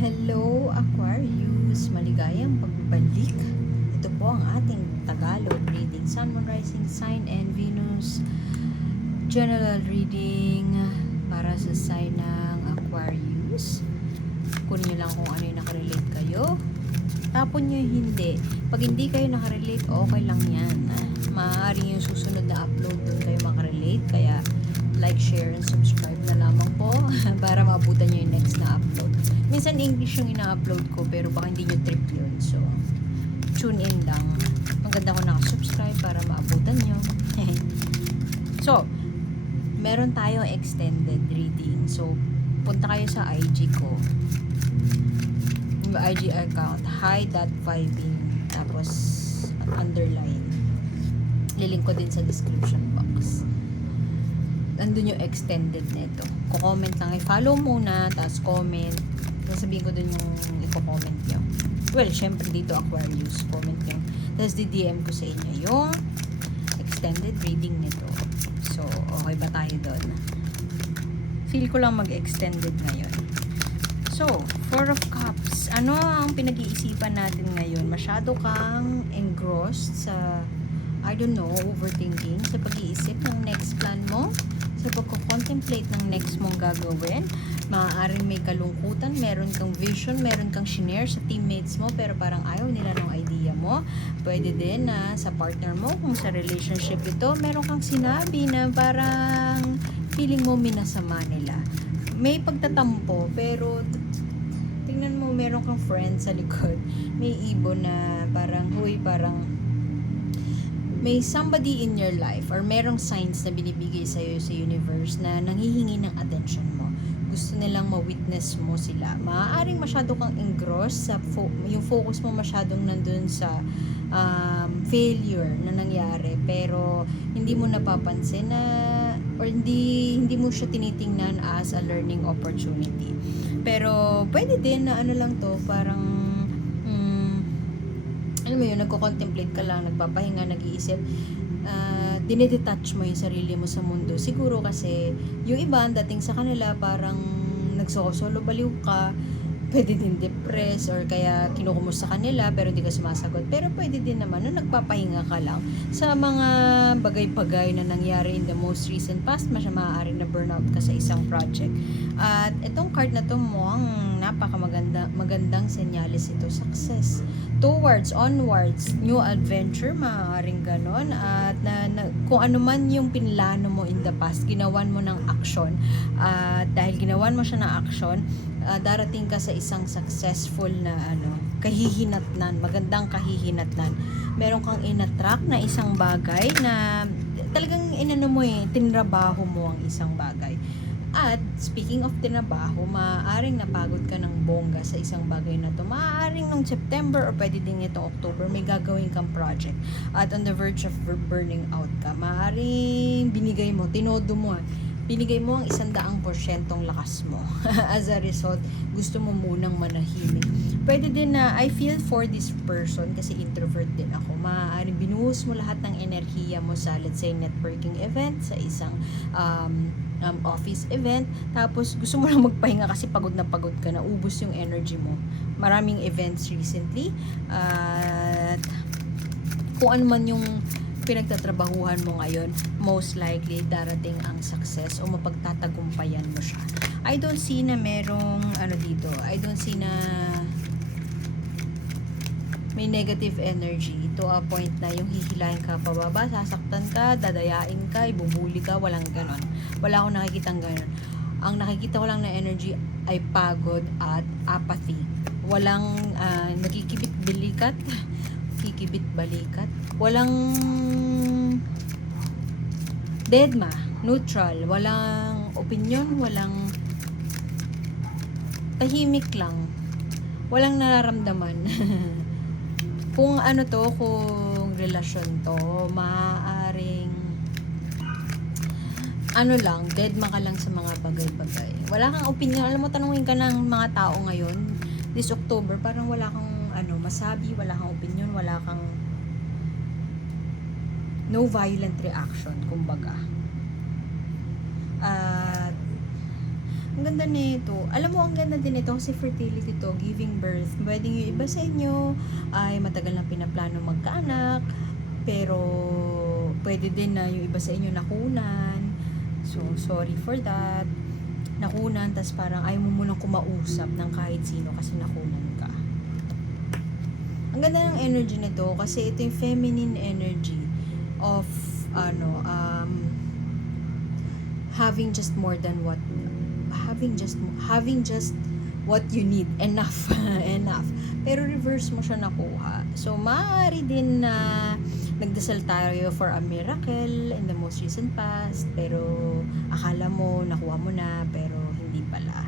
Hello Aquarius! Maligayang pagbabalik. Ito po ang ating Tagalog reading. Sun, Moon, Rising Sign, and Venus. General reading para sa sign ng Aquarius. Kunin nyo lang kung ano yung nakarelate kayo. Tapon nyo yung hindi. Pag hindi kayo nakarelate, okay lang yan. Maaaring yung susunod na upload doon kayo makarelate. Kaya like, share, and subscribe na lamang po para maabutan nyo yung next na upload. Minsan English yung ina-upload ko pero baka hindi nyo trip yun. So, tune in lang. Maganda ko nakasubscribe para maabutan nyo. So, meron tayong extended reading. So, punta kayo sa IG ko. Yung IG account, hi.vibing, tapos underline. Lilink ko din sa description box. Nandun yung extended nito. Ko-comment lang. I-follow muna, tapos comment. Sabihin ko dun yung i-comment nyo. Well, syempre dito Aquarius, comment nyo. Tapos di-DM ko sa inyo yung extended reading nito. So, okay ba tayo doon? Feel ko lang mag-extended ngayon. So, Four of Cups. Ano ang pinag-iisipan natin ngayon? Masyado kang engrossed sa, I don't know, overthinking, sa pag-iisip ng next plan mo, sa pagko-contemplate ng next mong gagawin. Maaaring may kalungkutan, meron kang vision, meron kang shinare sa teammates mo, pero parang ayaw nila ng idea mo. Pwede din na sa partner mo, kung sa relationship ito, meron kang sinabi na parang feeling mo minasama nila. May pagtatampo, pero tingnan mo, meron kang friend sa likod. May ibon na parang, huy, parang may somebody in your life or merong signs na binibigay sa'yo sa universe na nanghihingi ng attention mo. Gusto nilang ma-witness mo sila. Maaaring masyado kang engrossed sa yung focus mo masyadong nandun sa failure na nangyari, pero hindi mo napapansin na or hindi mo siya tinitingnan as a learning opportunity. Pero pwede din na ano lang to, parang alam mo yun, nagko-contemplate ka lang, nagpapahinga, nag-iisip, dinidetach mo yung sarili mo sa mundo. Siguro kasi yung iba, dating sa kanila parang nagsosolo baliw ka, pwede din depress or kaya kinukumusta kanila pero hindi ka sumasagot. Pero pwede din naman na nagpapahinga ka lang sa mga bagay-bagay na nangyari in the most recent past. Maaaring na burnout ka sa isang project. At itong card na to mo, ang magandang senyalis ito, success. Towards, onwards, new adventure, maaaring ganon. At kung ano man yung pinlano mo in the past, ginawan mo ng action. At dahil ginawan mo siya ng action, darating ka sa isang successful na kahihinatnan, magandang kahihinatnan. Meron kang inattract na isang bagay na talagang tinrabaho mo ang isang bagay. At speaking of tinabaho, maaaring napagod ka ng bongga sa isang bagay na to. Maaaring nung September or pwede din itong October, may gagawin kang project. At on the verge of burning out ka. Maaaring binigay mo, tinodo mo, binigay mo ang 100% lakas mo. As a result, gusto mo munang manahimik. Pwede din na, I feel for this person, kasi introvert din ako. Maaaring binuhos mo lahat ng enerhiya mo sa, let's say, networking event, sa isang office event. Tapos, gusto mo lang magpahinga kasi pagod ka na, ubos yung energy mo. Maraming events recently. At kung ano man yung pinagtatrabahuhan mo ngayon, most likely darating ang success o mapagtatagumpayan mo siya. I don't see na merong dito. I don't see na may negative energy to a point na yung hihilahin ka pababa, sasaktan ka, dadayain ka, ibubuli ka, walang ganon. Wala akong nakikitang ganon. Ang nakikita ko lang na energy ay pagod at apathy. Walang nakikibit-balikat, walang deadma, neutral, walang opinion, walang tahimik lang, walang nararamdaman. Kung kung relasyon to, maaaring lang, deadma ka lang sa mga bagay-bagay. Wala kang opinion. Alam mo, tanungin ka ng mga tao ngayon, this October, parang wala kang masabi, wala kang opinion, wala kang no violent reaction, kumbaga. At Ang ganda nito. Alam mo, ang ganda din ito kasi fertility to, giving birth. Pwedeng yung iba sa inyo ay matagal na pinaplano magkaanak, pero pwede din na yung iba sa inyo nakunan. So, sorry for that. Nakunan, tas parang ayaw mo munang kumausap ng kahit sino kasi nakunan ka. Ang ganda ng energy nito kasi ito yung feminine energy of having just more than what having just what you need, enough enough, pero reverse mo siya nakuha. So maaari din na nagdasal tayo for a miracle in the most recent past, pero akala mo nakuha mo na, pero hindi pala.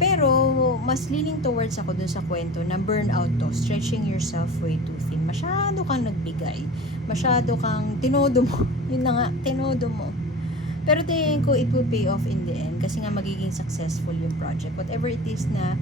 Pero mas leaning towards ako dun sa kwento na burnout to, stretching yourself way too thin. Masyado kang nagbigay, masyado kang tinodo mo yun na nga, tinodo mo. Pero tingin ko it will pay off in the end kasi nga magiging successful yung project. Whatever it is na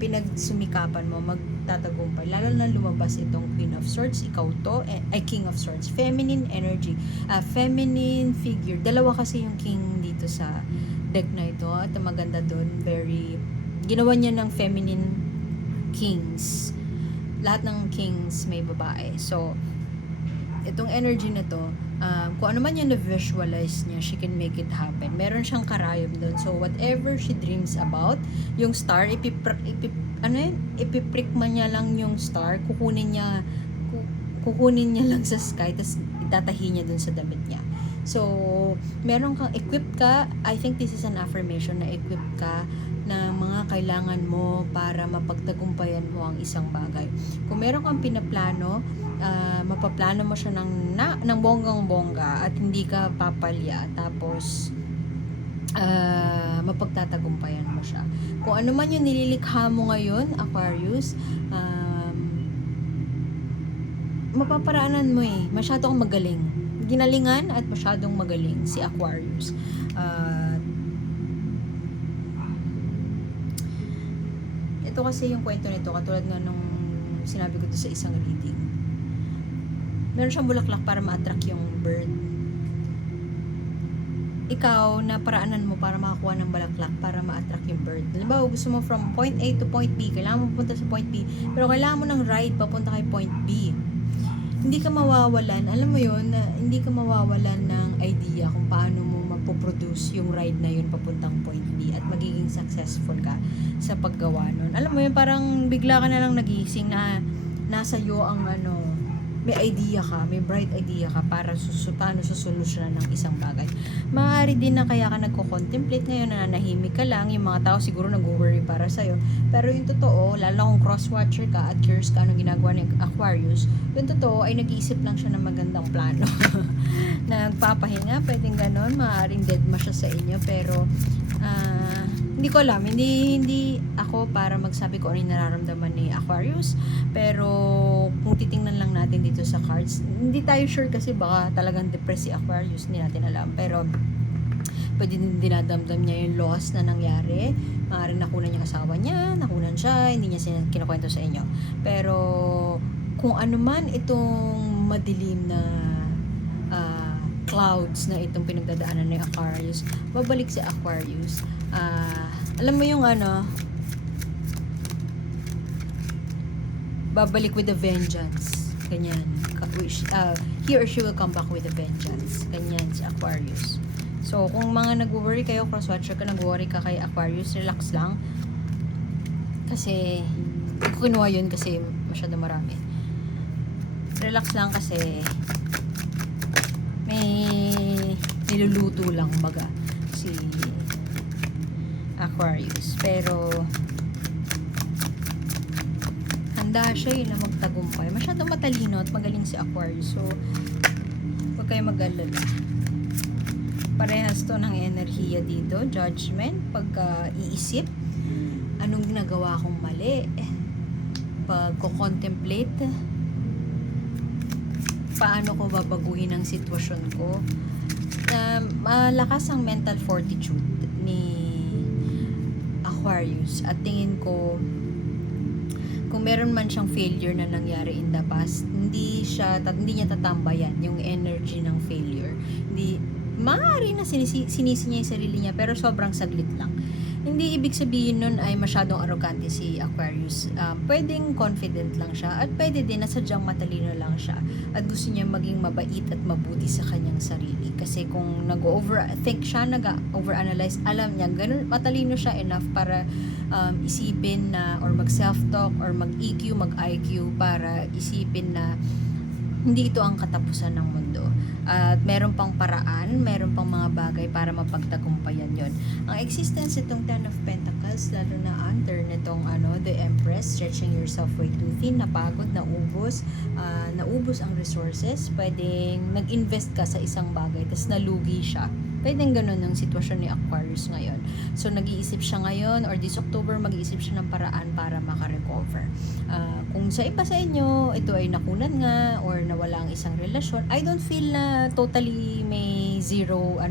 pinagsumikapan mo, magtatagumpay. Lalo na lumabas itong Queen of Swords, ikaw to, ay King of Swords. Feminine energy, feminine figure. Dalawa kasi yung king dito sa deck na ito. At ang maganda dun, ginawa niya ng feminine kings. Lahat ng kings may babae. So, itong energy na to, kung ano man yung na-visualize niya, she can make it happen. Meron siyang karayom doon. So, whatever she dreams about, yung star, ipiprick man niya lang yung star, kukunin niya lang sa sky, tapos itatahi niya doon sa damit niya. So, meron kang, equipped ka, I think this is an affirmation na equipped ka na mga kailangan mo para mapagtagumpayan mo ang isang bagay. Kung meron kang pinaplano, mapaplano mo siya ng bonggang-bongga at hindi ka papalya, tapos mapagtatagumpayan mo siya. Kung ano man yung nililikha mo ngayon, Aquarius, mapaparaanan mo masyado kang magaling, ginalingan at masyadong magaling si Aquarius. Ito kasi yung kwento nito, katulad nga nung sinabi ko to sa isang reading, meron siyang bulaklak para ma-attract yung bird. Ikaw, na paraanan mo para makakuha ng bulaklak para ma-attract yung bird. Halimbawa, gusto mo from point A to point B, kailangan mo pupunta sa point B, pero kailangan mo ng ride papunta kay point B. Hindi ka mawawalan, alam mo yun, hindi ka mawawalan ng idea kung paano mo mapoproduce yung ride na yun papuntang point B at magiging successful ka sa paggawa nun. Alam mo yun, parang bigla ka na lang nagising na nasa iyo ang may idea ka, may bright idea ka para paano susolusyonan ng isang bagay. Maaari din na kaya ka nagko-contemplate ngayon, na nanahimik ka lang, yung mga tao siguro nag-worry para sa'yo. Pero yung totoo, lalo kung cross-watcher ka at curious ka anong ginagawa ng Aquarius, yung totoo ay nag-iisip lang siya ng magandang plano. Nagpapahinga, pwedeng ganon, maaaring dead ma siya sa inyo, pero hindi ko alam, hindi ako para magsabi ko ano yung nararamdaman ni Aquarius, pero kung titingnan lang natin dito sa cards, hindi tayo sure kasi baka talagang depressed si Aquarius, hindi natin alam, pero pwede din dinadamdam niya yung loss na nangyari, maaaring nakunan yung asawa niya, nakunan siya, hindi niya kinakwento sa inyo, pero kung ano man itong madilim na clouds na itong pinagdadaanan ng Aquarius, babalik si Aquarius. Alam mo yung babalik with a vengeance. Ganyan. He or she will come back with a vengeance. Ganyan si Aquarius. So, kung mga nag-worry kayo, cross-watcher ka, nag-worry ka kay Aquarius, relax lang. Kasi, hindi ko kinuha yun kasi masyado marami. Relax lang kasi may niluluto lang baga si Aquarius, pero handa siya na magtagumpay. Masyadong matalino at magaling si Aquarius, so huwag kayo mag-alala. Parehas to ng enerhiya dito, judgment, pag-iisip, anong ginagawa kong mali, pag-contemplate, paano ko babaguhin ang sitwasyon ko. Malakas ang mental fortitude ni Aquarius, at tingin ko kung meron man siyang failure na nangyari in the past, hindi niya tatambayan yung energy ng failure. maaari na sinisi niya yung sarili niya, pero sobrang saglit lang. Hindi ibig sabihin nun ay masyadong arrogante si Aquarius. Pwedeng confident lang siya, at pwede din na sadyang matalino lang siya at gusto niya maging mabait at mabuti sa kanyang sarili. Kasi kung nag-overthink siya, nag-overanalyze, alam niya, ganun, matalino siya enough para isipin na, or mag-self-talk, or mag-EQ, mag-IQ, para isipin na hindi ito ang katapusan ng mundo. At meron pang paraan, meron pang mga bagay para mapagtagumpayan yon. Ang existence itong Ten of Pentacles, lalo na under nitong the Empress, stretching yourself way too thin, napagod, naubos ang resources, pwedeng nag-invest ka sa isang bagay, tapos nalugi siya. Pwedeng ganun ang sitwasyon ni Aquarius ngayon. So, nag-iisip siya ngayon, or this October, mag-iisip siya ng paraan para makarecover. Kung sa iba sa inyo, ito ay nakunan nga, or nawala ang isang relasyon, I don't feel na totally may zero,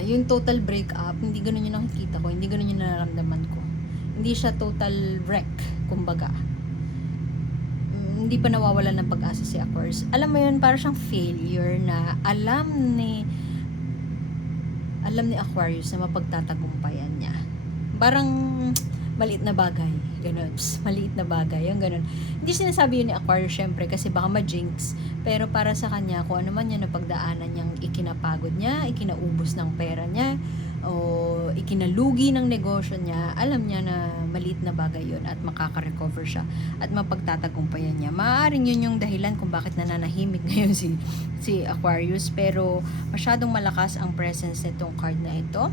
yung total breakup, hindi ganun yung nakikita ko, hindi ganun yung nararamdaman ko. Hindi siya total wreck, kumbaga. Hindi pa nawawalan ng pag-asa si Aquarius. Alam mo yun, para siyang failure na alam ni Aquarius na mapagtatagumpayan niya. Parang maliit na bagay. Ganun. Maliit na bagay. Yung ganun. Hindi sinasabi yun ni Aquarius, syempre, kasi baka ma-jinx. Pero para sa kanya, kung ano man yun na pagdaanan niyang ikinapagod niya, ikinaubos ng pera niya, o ikinalugi ng negosyo niya, alam niya na maliit na bagay yun at makaka-recover siya at mapagtatagumpayan niya. Maaaring yun yung dahilan kung bakit nananahimik ngayon si Aquarius, pero masyadong malakas ang presence nitong card na ito.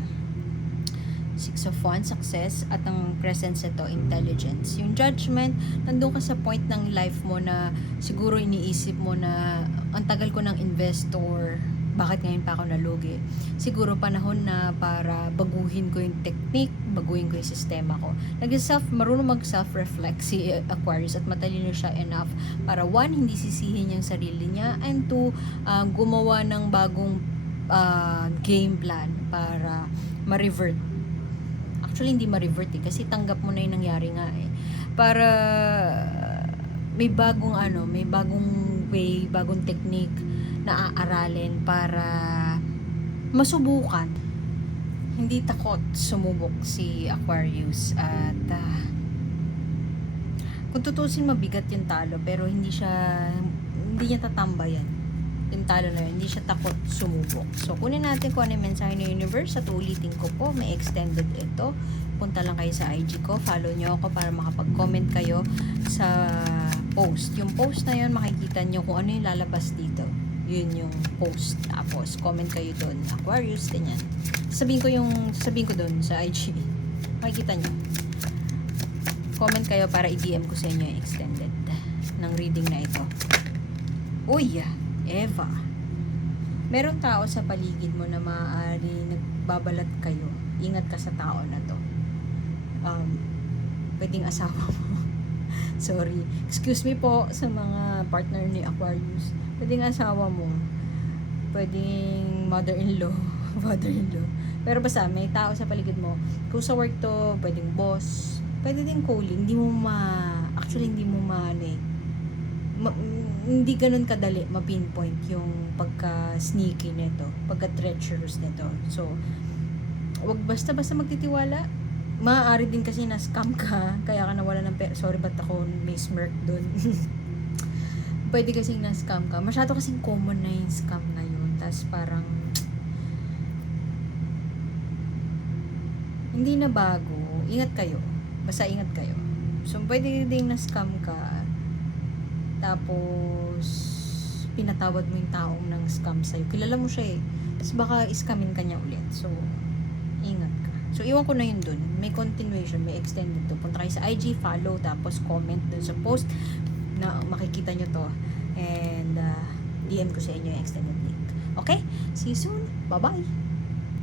Six of Wands, success, at ang presence ito, intelligence. Yung judgment, nandun ka sa point ng life mo na siguro iniisip mo na ang tagal ko ng investor, bakit ngayon pa ako nalugi? Siguro panahon na para baguhin ko yung technique, baguhin ko yung sistema ko. Marunong mag-self-reflect si Aquarius at matalino siya enough para one, hindi sisihin yung sarili niya, and two, gumawa ng bagong game plan para ma-revert. Actually, hindi ma-revert kasi tanggap mo na yung nangyari nga para may bagong way, bagong technique na aaralin para masubukan. Hindi takot sumubok si Aquarius, at kung tutusin, mabigat yung talo, pero hindi niya tatambayan yung talo na yun. Hindi siya takot sumubok. So, kunin natin kung ano yung mensahe ng universe, at ulitin ko po, may extended ito. Punta lang kayo sa IG ko, follow nyo ako para makapag-comment kayo sa post. Yung post na yun, makikita nyo kung ano yung lalabas dito. Yun yung post. Tapos, comment kayo doon. Aquarius, ganyan. Sabihin ko doon sa IG. Makikita nyo. Comment kayo para i-DM ko sa inyo yung extended ng reading na ito. Uy! Eva, meron tao sa paligid mo na maaari nagbabalat kayo. Ingat ka sa tao na to. Pwedeng asawa mo. Sorry. Excuse me po sa mga partner ni Aquarius. Pwedeng asawa mo. Pwedeng mother-in-law. Father-in-law. Pero basta, may tao sa paligid mo. Kung sa work to, pwedeng boss. Pwede din calling. Actually, hindi mo hindi ganun kadali ma-pinpoint yung pagka-sneaky nito, pagka-treacherous nito. So, wag basta-basta magtitiwala. Maaari din kasi na-scam ka, kaya ka nawala ng pera. Sorry, ba't ako may smirk dun? Pwede kasing na-scam ka. Masyado kasing common na yung scam ngayon. Tapos parang hindi na bago. Ingat kayo. Basta ingat kayo. So, pwede din na-scam ka. Tapos, pinatawad mo yung taong nang scam sa'yo. Kilala mo siya Tapos baka iskamin ka niya ulit. So, ingat ka. So, iwan ko na yun dun. May continuation, may extended to. Punta kayo sa IG, follow, tapos comment dun sa post na makikita nyo to. And, DM ko sa inyo yung extended link. Okay? See you soon. Bye-bye!